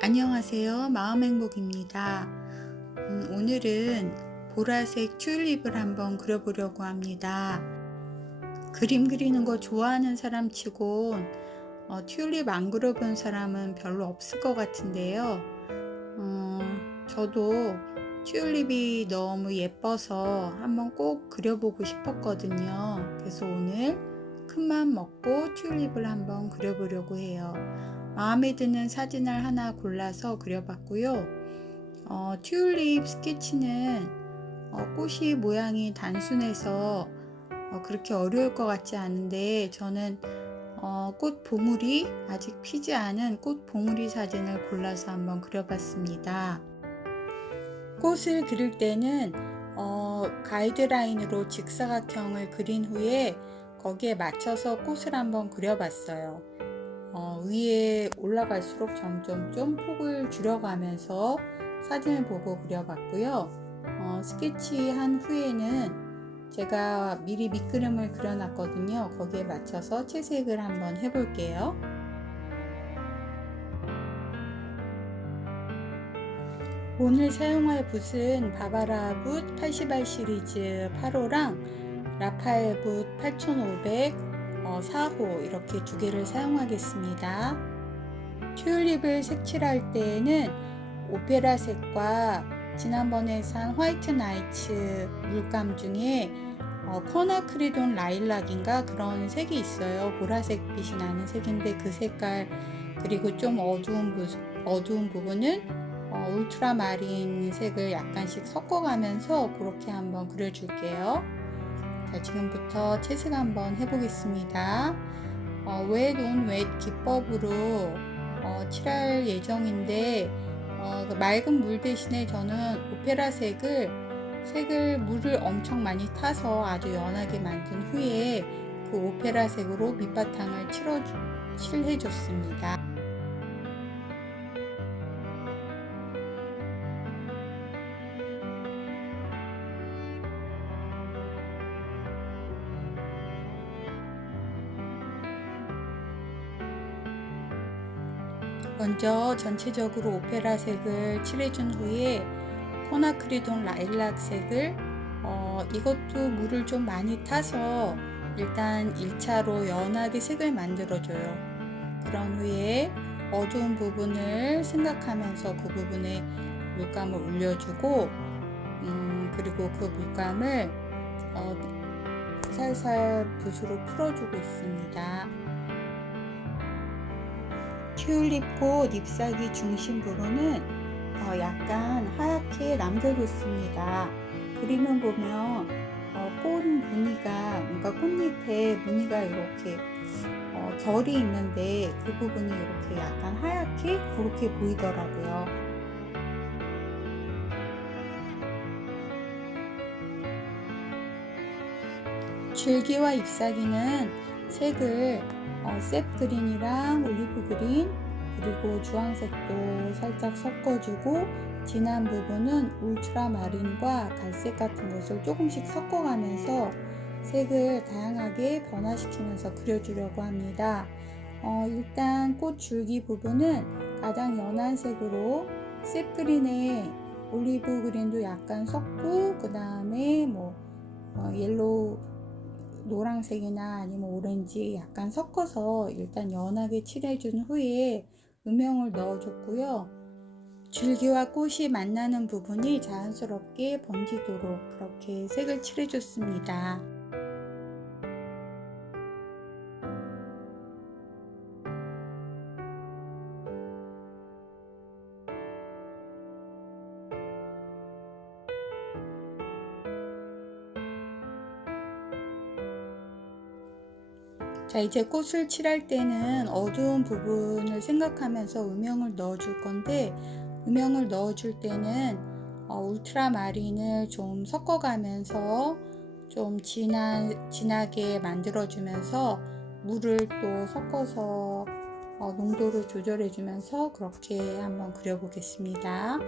안녕하세요. 마음행복입니다. 음, 오늘은 보라색 튤립을 한번 그려보려고 합니다. 그림 그리는 거 좋아하는 사람 치고 어, 튤립 안 그려본 사람은 별로 없을 것 같은데요. 어, 저도 튤립이 너무 예뻐서 한번 꼭 그려보고 싶었거든요. 그래서 오늘 큰맘 먹고 튤립을 한번 그려보려고 해요. 마음에 드는 사진을 하나 골라서 그려봤고요. 어, 튤립 스케치는 어, 꽃이 모양이 단순해서 어, 그렇게 어려울 것 같지 않은데 저는 어, 꽃 봉우리 아직 피지 않은 꽃 봉우리 사진을 골라서 한번 그려봤습니다. 꽃을 그릴 때는 어, 가이드라인으로 직사각형을 그린 후에 거기에 맞춰서 꽃을 한번 그려봤어요. 어, 위에 올라갈수록 점점 좀 폭을 줄여가면서 사진을 보고 그려봤고요. 어, 스케치한 후에는 제가 미리 밑그림을 그려놨거든요. 거기에 맞춰서 채색을 한번 해볼게요. 오늘 사용할 붓은 바바라 붓 80R 시리즈 8호랑 라파엘 붓 8500 어, 4호 이렇게 두 개를 사용하겠습니다. 튤립을 색칠할 때에는 오페라 색과 지난번에 산 화이트 나이츠 물감 중에 어, 커나크리돈 라일락인가 그런 색이 있어요. 보라색 빛이 나는 색인데 그 색깔 그리고 좀 어두운, 부, 어두운 부분은 어, 울트라마린 색을 약간씩 섞어가면서 그렇게 한번 그려줄게요. 자, 지금부터 채색 한번 해보겠습니다. 어, 웨트 온 웨트 기법으로 어, 칠할 예정인데 어, 그 맑은 물 대신에 저는 오페라 색을 색을 물을 엄청 많이 타서 아주 연하게 만든 후에 그 오페라 색으로 밑바탕을 칠해 줬습니다. 먼저 전체적으로 오페라 색을 칠해준 후에 코나크리돈 라일락 색을 어, 이것도 물을 좀 많이 타서 일단 1차로 연하게 색을 만들어줘요. 그런 후에 어두운 부분을 생각하면서 그 부분에 물감을 올려주고 음, 그리고 그 물감을 어, 살살 붓으로 풀어주고 있습니다. 튤립꽃 잎사귀 중심 부분은 어, 약간 하얗게 남겨뒀습니다. 그림을 보면 어, 꽃 무늬가 뭔가 꽃잎에 무늬가 이렇게 어, 결이 있는데 그 부분이 이렇게 약간 하얗게 그렇게 보이더라고요. 줄기와 잎사귀는 색을 어, 셉 그린이랑 올리브 그린 그리고 주황색도 살짝 섞어주고 진한 부분은 울트라 마린과 갈색 같은 것을 조금씩 섞어가면서 색을 다양하게 변화시키면서 그려주려고 합니다. 어, 일단 꽃 줄기 부분은 가장 연한 색으로 셉 그린에 올리브 그린도 약간 섞고 그 다음에 뭐 어, 옐로우 노란색이나 아니면 오렌지 약간 섞어서 일단 연하게 칠해준 후에 음영을 넣어줬고요. 줄기와 꽃이 만나는 부분이 자연스럽게 번지도록 그렇게 색을 칠해줬습니다. 자, 이제 꽃을 칠할 때는 어두운 부분을 생각하면서 음영을 넣어줄 건데, 음영을 넣어줄 때는 어, 울트라마린을 좀 섞어가면서 좀 진한, 진하게 만들어주면서 물을 또 섞어서 어, 농도를 조절해주면서 그렇게 한번 그려보겠습니다.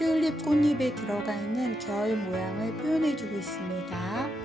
튤립 꽃잎에 들어가 있는 결 모양을 표현해 주고 있습니다.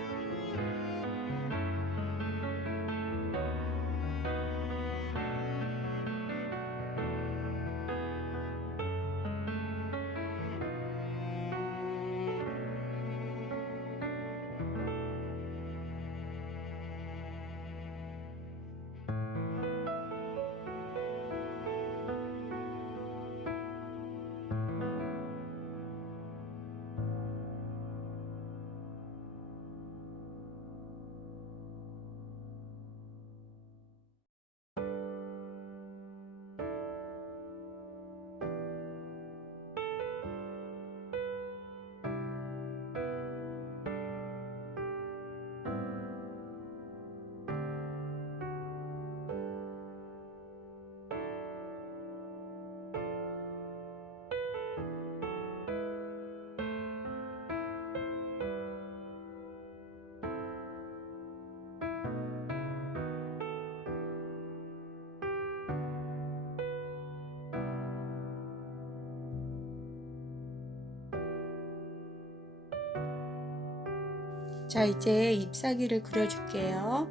자, 이제 잎사귀를 그려줄게요.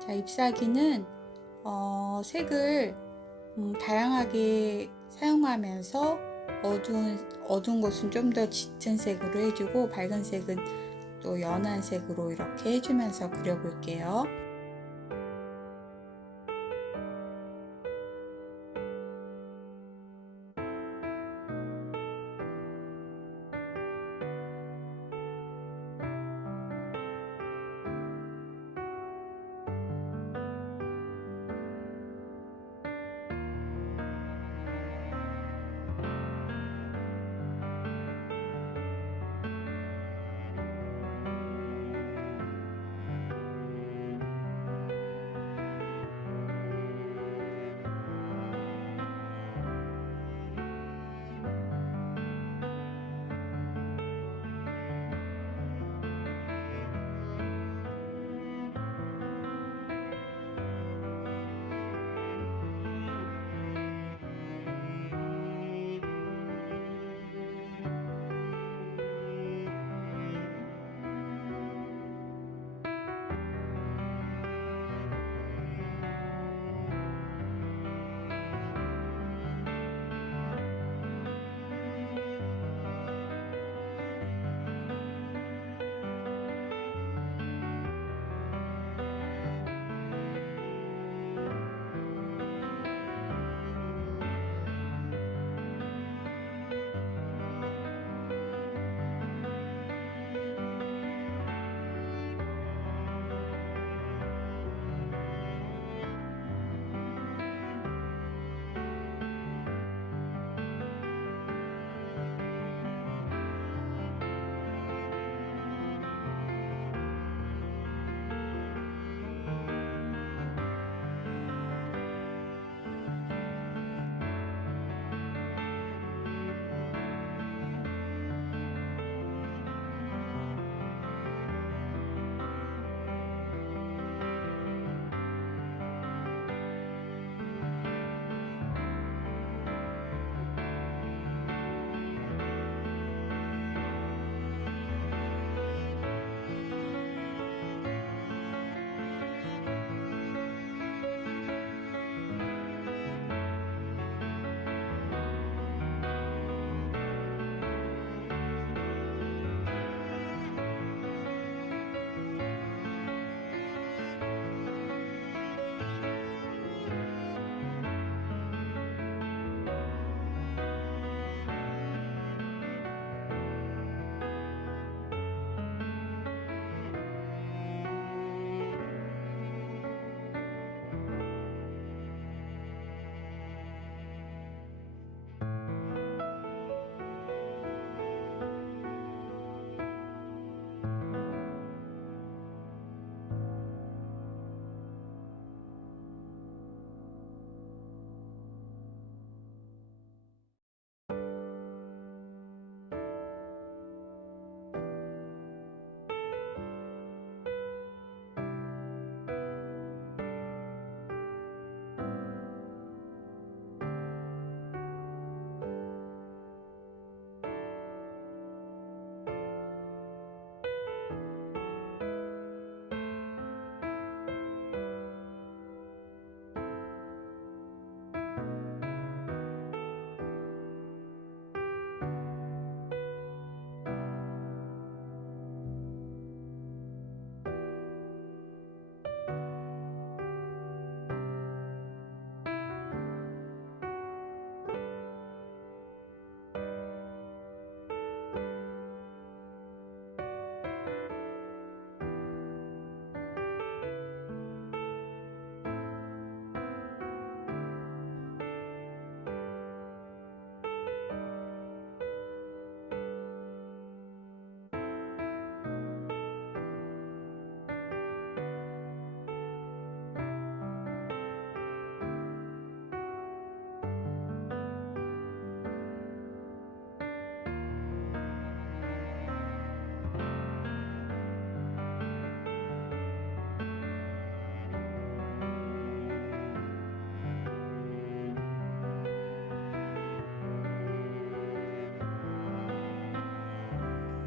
자, 잎사귀는 어, 색을 음, 다양하게 사용하면서 어두운 어두운 곳은 좀 더 짙은 색으로 해주고 밝은 색은 또 연한 색으로 이렇게 해주면서 그려볼게요.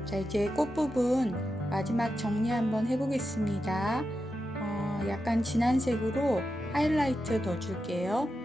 자, 이제 꽃 부분 마지막 정리 한번 해보겠습니다. 어, 약간 진한 색으로 하이라이트 넣어줄게요.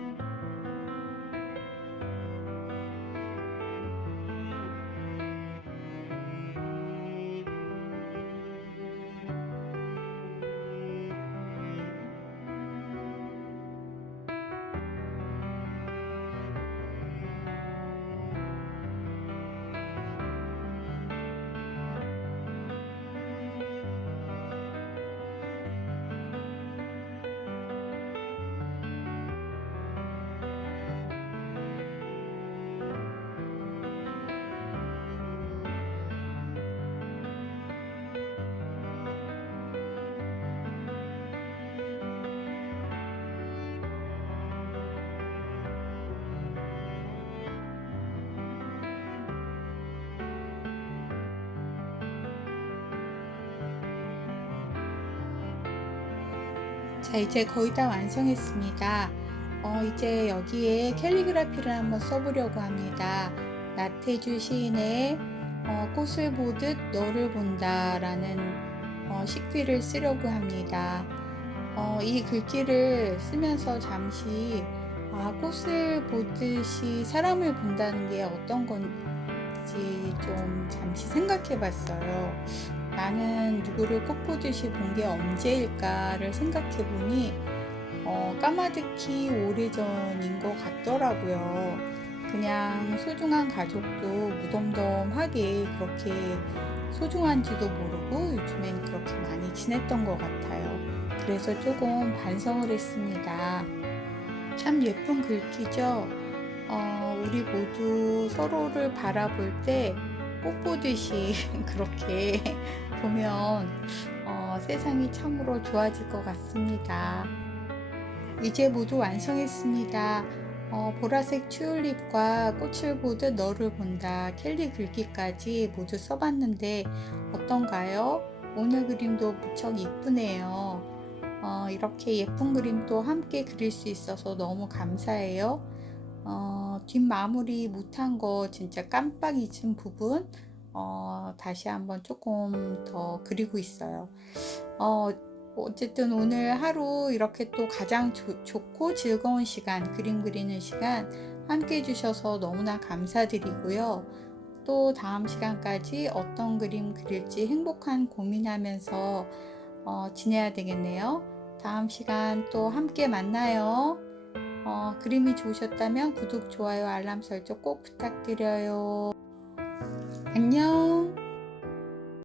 자, 이제 거의 다 완성했습니다. 어, 이제 여기에 캘리그라피를 한번 써보려고 합니다. 나태주 시인의 어, 꽃을 보듯 너를 본다 라는 어, 식귀를 쓰려고 합니다. 어, 이 글귀를 쓰면서 잠시 아, 꽃을 보듯이 사람을 본다는 게 어떤 건지 좀 잠시 생각해 봤어요. 나는 누구를 꽃 보듯이 본 게 언제일까를 생각해 보니 어, 까마득히 오래전인 것 같더라고요. 그냥 소중한 가족도 무덤덤하게 그렇게 소중한지도 모르고 요즘엔 그렇게 많이 지냈던 것 같아요. 그래서 조금 반성을 했습니다. 참 예쁜 글귀죠. 어, 우리 모두 서로를 바라볼 때 꽃 보듯이 그렇게 보면 어, 세상이 참으로 좋아질 것 같습니다. 이제 모두 완성했습니다. 어, 보라색 튤립과 꽃을 보듯 너를 본다 켈리 글귀까지 모두 써봤는데 어떤가요? 오늘 그림도 무척 이쁘네요. 어, 이렇게 예쁜 그림도 함께 그릴 수 있어서 너무 감사해요. 어, 뒷마무리 못한 거 진짜 깜빡 잊은 부분 어, 다시 한번 조금 더 그리고 있어요. 어, 어쨌든 오늘 하루 이렇게 또 가장 조, 좋고 즐거운 시간, 그림 그리는 시간 함께 해주셔서 너무나 감사드리고요. 또 다음 시간까지 어떤 그림 그릴지 행복한 고민하면서 어, 지내야 되겠네요. 다음 시간 또 함께 만나요. 어, 그림이 좋으셨다면 구독, 좋아요, 알람 설정 꼭 부탁드려요. 안녕.